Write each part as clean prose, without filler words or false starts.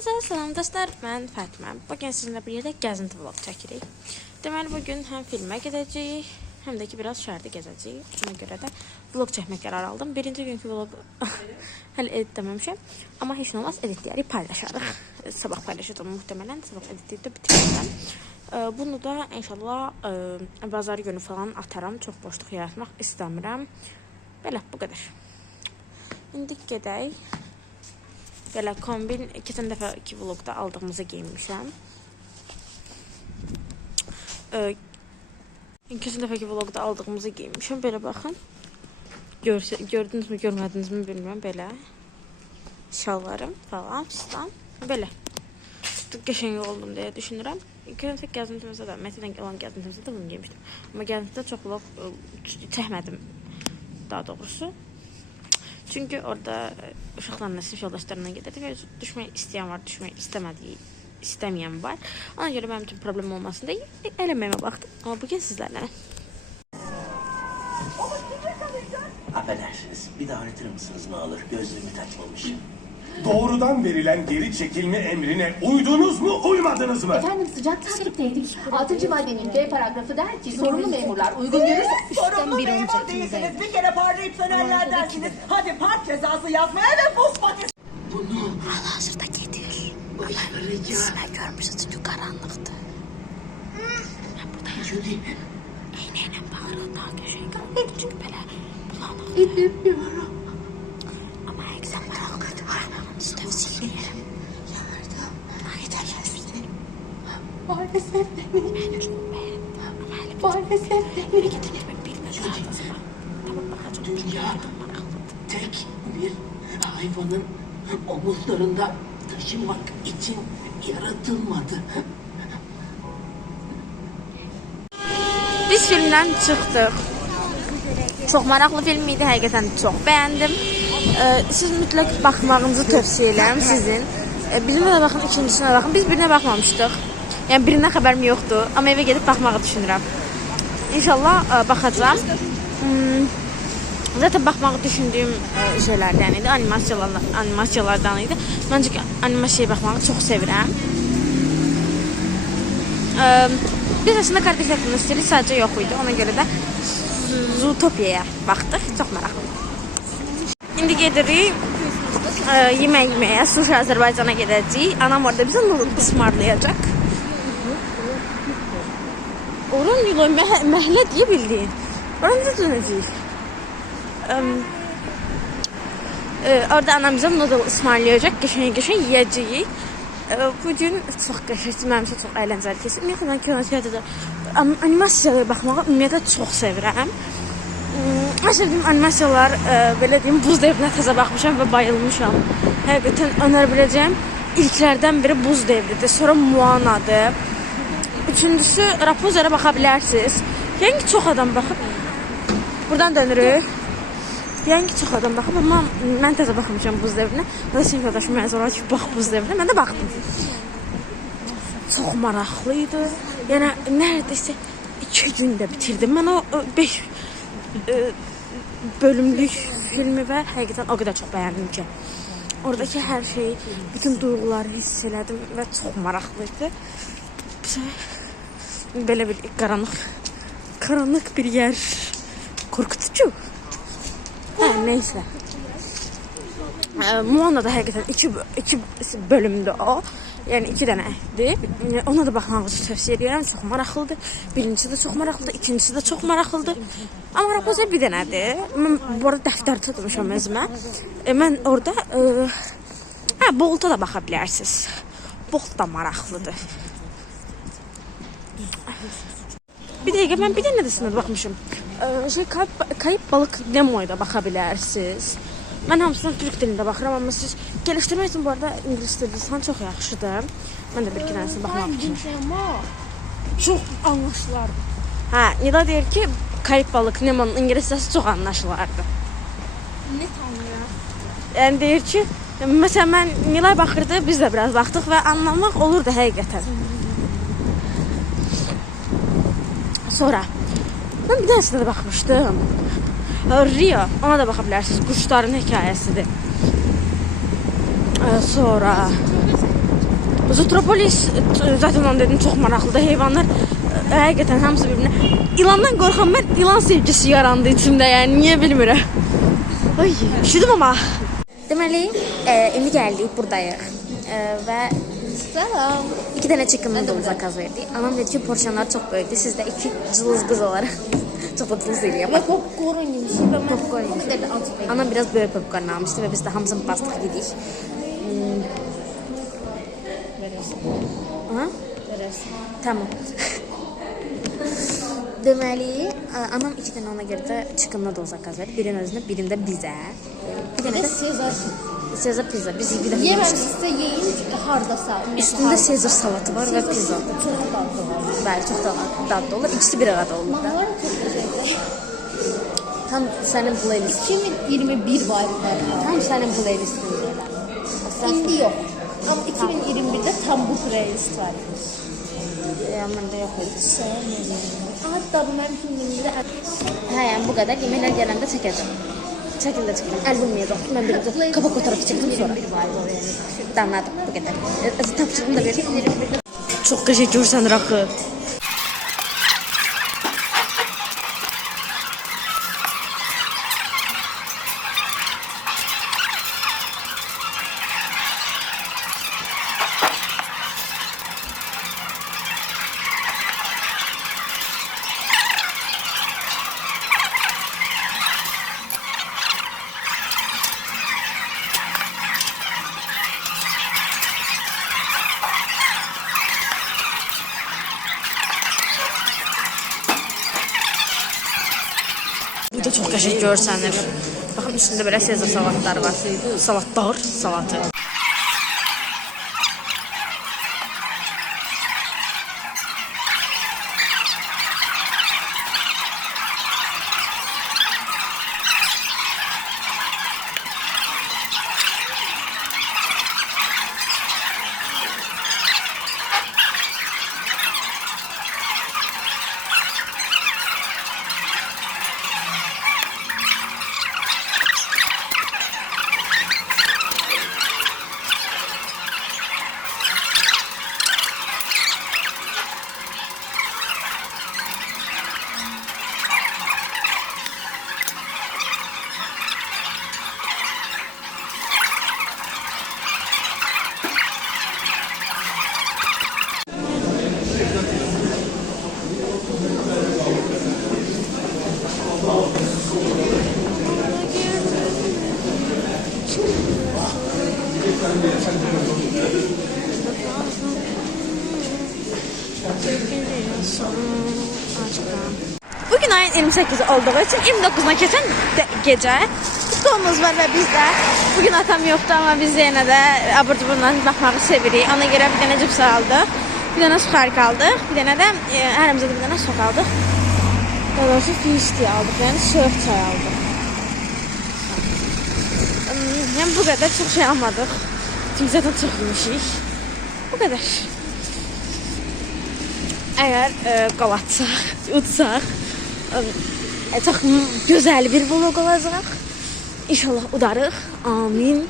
Hepinize salam dostlar, mən Fatimə. Bugün sizinlə bir yerdə gəzinti vlog çəkirik. Deməli, bugün həm filmə gedəcəyik, həm də ki, biraz şəhərdə gəzəcəyik. Buna görə də vlog çəkmək qərarı aldım. Birinci günkü vlogu hələ editləməmişəm. Amma heç nə olmaz, editləyərik, paylaşarıq. Sabah paylaşacağım muhtemelen, sabah editləyib də bitirəcəm. Bunu da inşallah bazar günü falan ataram. Çox boşluq yaratmaq istəmirəm. Belə, bu qədər. İndi gedək. Belə kombin keçən dəfəki vlogda aldığımızı geyinmişəm. Keçən dəfəki vlogda aldığımızı geyinmişəm. Belə baxın. Gördünüz mü, görmədiniz mi bilmirəm. Belə şalvarım falan fistan. Belə. Qəşəng oldum deyə düşünürəm. Keçən dəfə gəzintimizdə də, məsələn olan gəzintimizdə də bunu geymişdim. Amma gəzintimizdə çox vlog çəkmədim daha doğrusu. Çünkü orada uşaqlarla, sinif yoldaşlarına gedirdi və düşmək istəyən var, düşmək istəməyən var. Ona görə mənim üçün problem olmasın deyə eləməyimə baxdım. Amma bugün sizlərlə. Affedersiniz, bir daha öğretir misiniz ne olur? Gözlüğümü takmamışım. Doğrudan verilen geri çekilme emrine uydunuz mu, uymadınız mı? Efendim sıcak takipteydik. 6. maddenin B paragrafı der ki sorumlu memurlar uygun görürse Sorumlu memur değilsiniz. Bir kere parlayıp sönerlerdensiniz. Hadi park cezası yazmaya ve buz paketi. Bunu Hazırda gidiyor. başaracağım. Ben görmüşsün çünkü karanlıktı. Ben buradayım. Judy, Eğneyle bağırıyor, daha köşeyi görmüştüm çünkü böyle bulanık. inanmıyorum. Ama eksen meraklıydı. Siz tavsiye ederim. Yardım. Edemezsin. maalesef beni. Maalesef beni. Beni getirir mi bilmiyorum. Tamam bakacağım. Dünya tek bir hayvanın omuzlarında taşımak için yaratılmadı. Biz filmden çıxdıq. Çox maraqlı film idi, həqiqətən çox bəyəndim. Siz mütləq baxmağınızı tövsiyə edirəm sizin. Birinə də baxın, ikincisinə baxın. Biz birinə baxmamışdıq. Yəni birindən xəbərim yoxdur, amma evə gedib baxmağı düşünürəm. İnşallah baxacağam. Zaten baxmağı düşündüyüm şeylərdən idi, animasiyalardan idi. Mən çünki animasiyaya baxmağı çox sevirəm. Biz əslində kardeş haqqında istəyirik, sadəcə yox idi. Ona görə də Zootopiyaya baxdıq. Çox maraqlı. İndi gedirik yeməyə, Sushi Azərbaycana gedəcəyik. Anam orada bizə noodle ısmarlayacaq. Oran yolu məhlə deyə bildiyin. Oran da dönəcəyik. Orada anam bizə noodle ısmarlayacaq. Qəşəng yeyəcəyik. Bugün çox qəşəng, mənim üçün çox əyləncəli keçir. Ümumiyyətlə, mən kinoteatrda animasiyalara baxmağı ümumiyyətlə çox sevirəm. Ən sevdiyim animasiyalar, belə deyim, Buz Devrinə təzə baxmışam və bayılmışam. Həqiqətən önər biləcəyim ilklərdən biri Buz Devridir. Sonra Moana'dır. Üçüncüsü Rapunzel'ə baxa bilərsiniz. Yəni ki, çox adam baxıb. Buradan dönürük. Yəni ki, çox adam baxıb, amma mən təzə baxmışam Buz Devrinə. Və sinif yoldaşım mənə sonra ki, bax Buz Devrinə. Mən də baxdım. Çox maraqlı idi. Yəni, nəredeyse 2 gündə bitirdim. Mən o 5 bölümlük filmi və həqiqətən o qədər çox bəyəndim ki. Oradakı hər şeyi, bütün duyğuları hiss elədim və çox maraqlı idi. Belə bir qaranlıq bir yer qorxutucu. Neyse. Moana da həqiqətən 2 bölümdür o. Yəni 2 dənədir. Ona da baxmağınızı tövsiyə edirəm. Çox maraqlıdır. Birincisi də çox maraqlıdır, ikincisi də çox maraqlıdır. Amma Rapunzel bir dənədir. Mən bu arada dəftər tutmuşam özümə. Mən orada Bolt'a da baxa bilərsiniz. Bolt da maraqlıdır. Bir dəqiqə, mən bir dənə də sinə baxmışım. Kayıp Balık Nemo'ya da baxa bilərsiniz. Mən hamısından Türk dilində baxıram, amma siz gəlişdirmək üçün bu arada İngilis dili çox yaxşıdır. Mən də bir-iki dənəsini baxmaq üçün. Çox anlaşılardı. Nida deyir ki, Kayıp Balık Nemo'nun İngiliscəsi çox anlaşılardı. Ne tanrı? Yəni deyir ki, məsələn mən Nilay baxırdı, biz də biraz baxdıq və anlamaq olurdu həqiqətən. Sonra mən bir dənəsinə də baxmışdım. Rio, ona da baxa bilərsiniz. Quşların hekayəsidir. Sonra Zootropolis zaten onu dedim çox maraqlıdır. Heyvanlar həqiqətən hamısı bir-birinə. İlandan qorxan mən, ilan sevgisi yarandı içimdə, yəni niyə bilmirəm. Ay, üşüdüm ama. Deməli, indi gəldik, buradayıq. Və salam. 2 dənə chicken noodle zakaz verdik. Anam dedi ki, porsiyonlar çox böyükdür. Siz də 2 cılız qız olaraq çox da cılız eləyək. Ve popcorn yemişim. Ben Popcorn yedik. Anam biraz böyük popcorn almışdı və biz də hamısını bastıq yedik. Aha. Tamam. Deməli, anam 2 dənə ona görə də chicken noodle zakaz verdi. Birinin özünə, birində bizə. Bir dənə də Sezar pizza. Biz bir dəfə Yemezse yiyin hardasa. üstündə Sezar salatı var və pizza. Çok tatlı var. Bəli, çox da dadlı olur. İkisi bir arada olur da. Manalar çok güzel. Tam sənin playlist. 2021 var. Tam sənin playlistində. Şimdi yok. Ama 2021'de tam bu playlist var. Məndə yox idi. Hatta bu benim 2021'de Hə, yəni bu qədər yeməklər gələndə çəkəcəm. Çəkildə çəkiləm. Əl vurmayacaq. Mən bir kapak fotoğrafı çəkdim sonra. Danladım bu qədər. Tapşırığımı da verdim. Çox qəşəng görsənir axı. Bu da çox qəşəng görsənir. Baxın üstündə belə Sezar salatları var. Salatı. Bugün ayın 28'i olduğu için 29'una keçən gecə futbolumuz var və biz də bugün atam yoxdur, amma biz yenə də abur-cuburla baxmağı sevirik. Ona görə bir dənə cips aldıq, bir dənə suxarik aldıq, bir dənə də hərimizə də bir dənə sok aldıq. Daha doğrusu fişti aldıq, yəni soyuq çay aldıq. Yəni bu qədər çox şey almadıq. Çünki zaten çox yemişik. Bu qədər. Əgər qalatsaq, utsaq, çox gözəl bir vlog olacaq. İnşallah udarıq. Amin.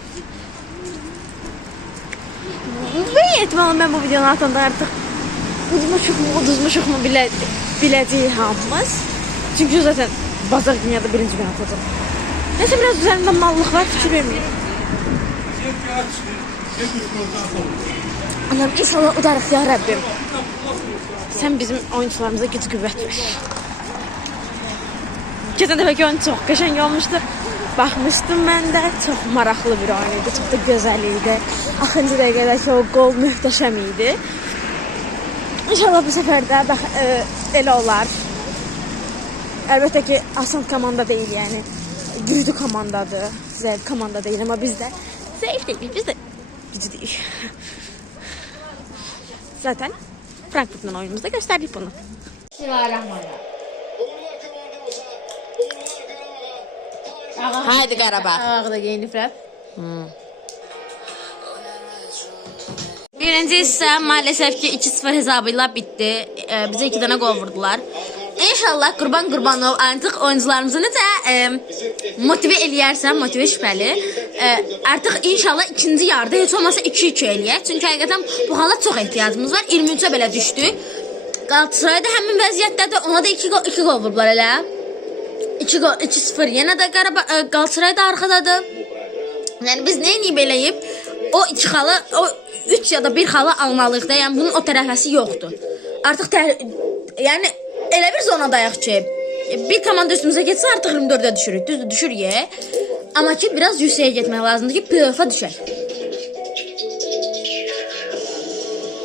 Böyük ehtimalle mən bu videonun altında artıq uduzmuşuqmu biləcəyik hamımız. Çünki zaten bazar dünyada birinci gün atacaq. Neyse biraz üzərimdə mallıq var, fikir verməyim. Allah'ım inşallah udarıq ya Rabbim. Sen bizim oyuncularımıza güc qüvvət ver. Geçen dəfəki oyun çox qəşəng olmuşdu. Baxmışdım mən də. Çox maraqlı bir oyun idi. Çox da gözəl idi. Axırıncı dəqiqədəki o gol möhtəşəm idi. İnşallah bu səfər də elə olar. Əlbəttə ki, asan komanda deyil, yəni. Güclü komandadır. Zəif komanda deyil, amma biz də zəif deyil. Biz də güclü deyil. Zaten Frankfurt'un oyunumuzda gösterdik bunu. Bismillahirrahmanirrahim. Haydi Qarabağ. Ağda geyinib rəf. Birinci hissə maalesef ki 2-0 hesabıyla bitti. Bizə 2 dənə gol vurdular. İnşallah Qurbanov artıq oyuncularımızı necə motive eləyərsən, motive şübhəli. artıq inşallah ikinci yarıda heç olmasa 2-2 eləyək. Çünki həqiqətən bu hala çox ehtiyacımız var. 23-ə belə düşdü. Qalatasarayda həmin vəziyyətdədir. Ona da 2 gol vurublar elə. 2-0. Yenə də Galatasaray da arxadadır. Yəni biz nə edib eləyib? O 2 xalı, o 3 ya da 1 xalı almalıyıq da. Yəni bunun o tərəfəsi yoxdur. Artıq yəni elə bir zonadayıq ki, bir komanda üstümüzə getsə artıq 24-ə düşürük. Düzdür, düşürük. Amma ki biraz yüksəyə getmək lazımdır ki, playoff'a düşək.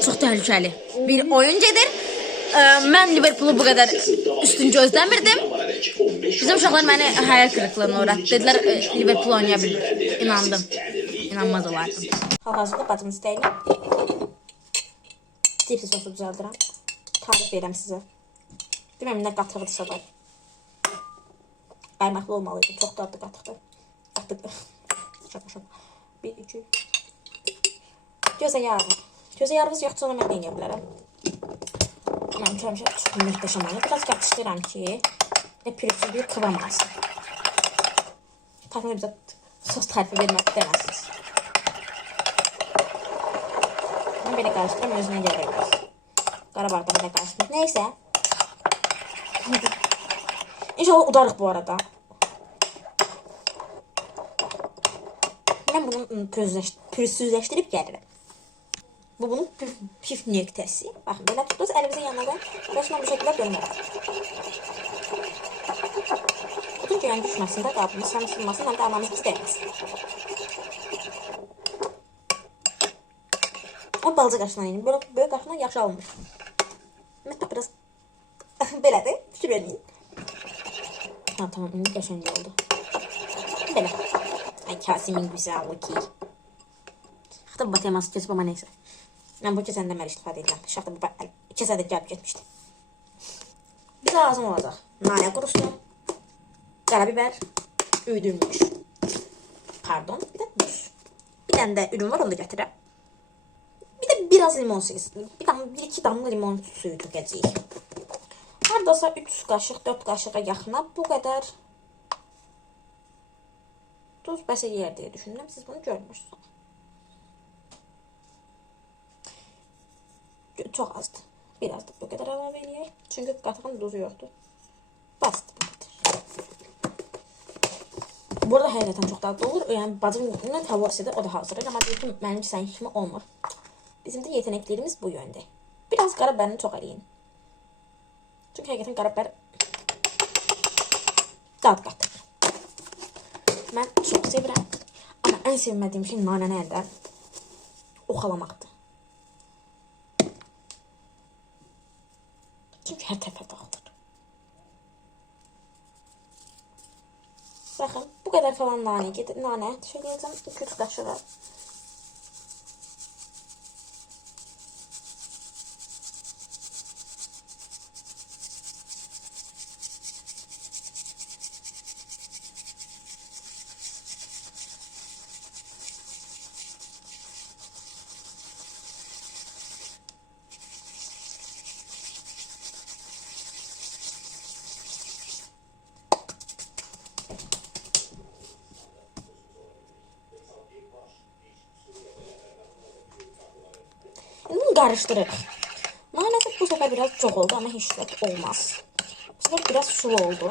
Çox təhlükəli bir oyun gedir. Mən Liverpoolu bu qədər üstün gözləmirdim. Bizim uşaqlar məni hayal kırıklığına uğratdı. Dedilər Liverpool oynaya bilir. İnandım. İnanmaz olardım. Hal-hazırda bacım istəyirəm. Cipsi sosu düzəldirəm. Tarif verirəm sizə. Deməm nə qatıqdırsa da. Qaymaqlı olmalıydı. Çox dadlı qatıqdır. Qatıq. Şaka. 1, 2. Gözə yarım. Gözə yarımız yoxsa ona mən deyə bilərəm. Mən kömüşə çox möhtəşəm olur. Biraz qatışdıram ki, pürüzsüz bir kıvam alsın. Tarifini bizə sos tarifi vermək deməsiniz. Mən belə qarışdıram, özünə gələ biraz. Qarabağda belə qarışdırdım. Neysə. İnşallah udarıq bu arada. Mən bunu pürüzsüzləşdirib gəlirəm. Bu bunun püf nöqtəsi. Baxın, belə tutdunuz, əlimizin yanına da başına bu şəkildə dönmürəm. Tutun ki, yəni düşməsin də qabımız, həm sınmasın, həm də anamız biz dəyməsin. O balca qaşından yedim. Böyük qaşından yaxşı alınmır. Ümumiyyətlə, biraz belədir, fikir verməyin. Ha, tamam, indi qəşəng oldu. Belə. Ay, Kasimin güzəlliyi ki. Xəttə bu teması keçib, amma neysə. Mən bu keçəndə mən istifadə edirəm. Şaxta bu keçədə gəlib getmişdi. Bizə lazım olacaq nane qurusu, qarabibər, üydülmüş. Pardon, bir də duz. Bir dənə də ürün var, onu da gətirəm. Bir də biraz limon suyu. Bir iki damla limon suyu tökəcəyik. Haradasa 3 qaşıq, 4 qaşığa yaxına bu qədər duz bəs eləyər deyə düşündüm. Siz bunu görmürsünüz. Çox azdır. Biraz da bu qədər əlavə eləyək. Çünki qatığın duzu yoxdur. Bastı bu qədər. Burada həqiqətən çox dadlı olur. Yəni bacımın favorisidir, o da hazırdır. Amma deyir ki, mənim sənin kimi olmur. Bizim də yetenəklərimiz bu yöndə. Biraz qarabibərini çox eləyin. Çünki həqiqətən qarabibər dad qatır. Mən çox sevirəm. Amma ən sevmədiyim şey nanəni əldən oxalamaqdır. Çünki hər tərəfə dağılır. Baxın, bu qədər falan nanə gedir. Nanə düşəcəm 2-3 qaşığa. Qarışdırırıq. Nanəsi bu səfər biraz çox oldu, amma heç olmaz. Bu səfər biraz sulu oldu.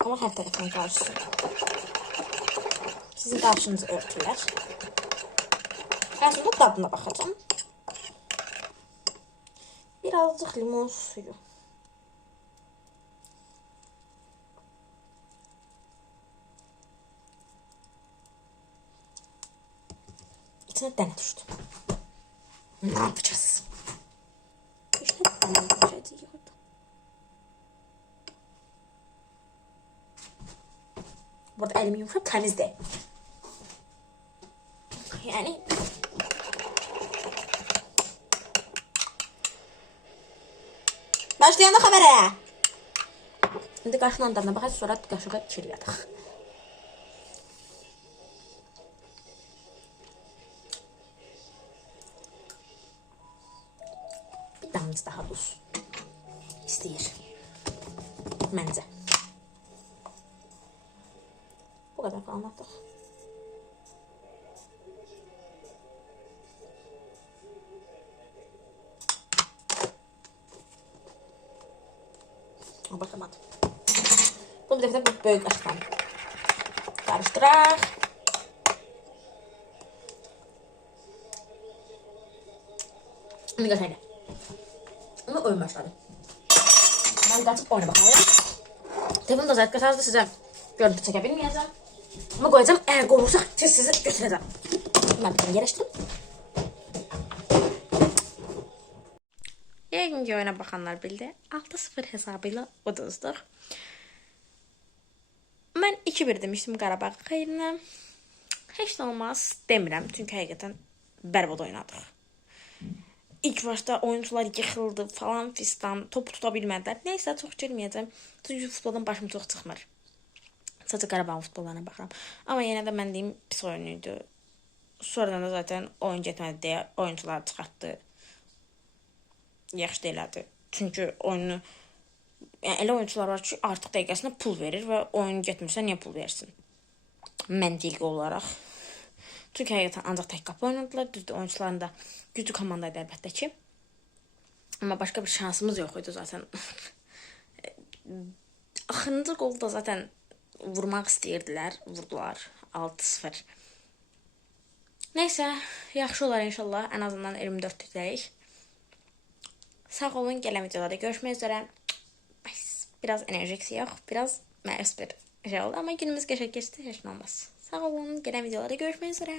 Amma hər tərəfdən qarışsın. Sizin qarşınızı örtürlər. Ən sonunda dadına baxacağım. Birazcık limon suyu. İçine dənə düşdü. Ne yapacağız? İşte dənə düşəcək orada. Burada əlimi yumuşaq təmizdir. Yani başlayanda kamera. İndi qaşla dadına baxaq, sonra qaşığa çirlədək. Bir damcı daha duz istəyir. Məncə. Bu qədər falan atdıq. Başlamadım. Bunu bir dəfə böyük qaşıqdan qarışdıraq. İndi qəşəngdir. Ama oyun başladı. Ben kaçıp oyuna bakalım. Telefonu da zaten hazır size görüntü çekebilmeyeceğim. Ama koyacağım eğer korursak sizi götüreceğim. Ben bir yerleştirdim. Yəqin oyuna baxanlar bildi. 6-0 hesabıyla uduzduq. Mən 2-1 demişdim Qarabağ xeyrinə. Heç nə olmaz demirəm. Çünki həqiqətən bərbad oynadıq. İlk başta oyuncular yıxıldı falan fistan. Topu tuta bilmədilər. Neysə çox girməyəcəm. Çünki futboldan başım çox çıxmır. Sadəcə Qarabağ futbollarına baxıram. Amma yenə də mən deyim pis oyunuydu. Sonradan da zaten oyun getmədi deyə oyuncular çıxartdı. Yaxşı deyilədi. Çünki oyunu yəni elə oyuncular var ki, artıq dəqiqəsində pul verir və oyun getmirsə niyə pul versin? Məntiqi olaraq. Çünki həqiqətən ancaq tək qapı oynadılar. Düzdür, oyuncuların da güclü komandaydı əlbəttə ki. Amma başqa bir şansımız yox idi zaten. Axırıncı qolu da zaten vurmaq istəyirdilər. Vurdular 6-0. Neysə, yaxşı olar inşallah. Ən azından 24 tutayıq. Sağ olun, gələn videolarda görüşmək üzrə. Biraz enerjiksi yox, biraz məyus bir şey oldu. Amma günümüz qəşəng keçdi, heç nə olmaz. Sağ olun, gələn videolarda görüşmək üzrə.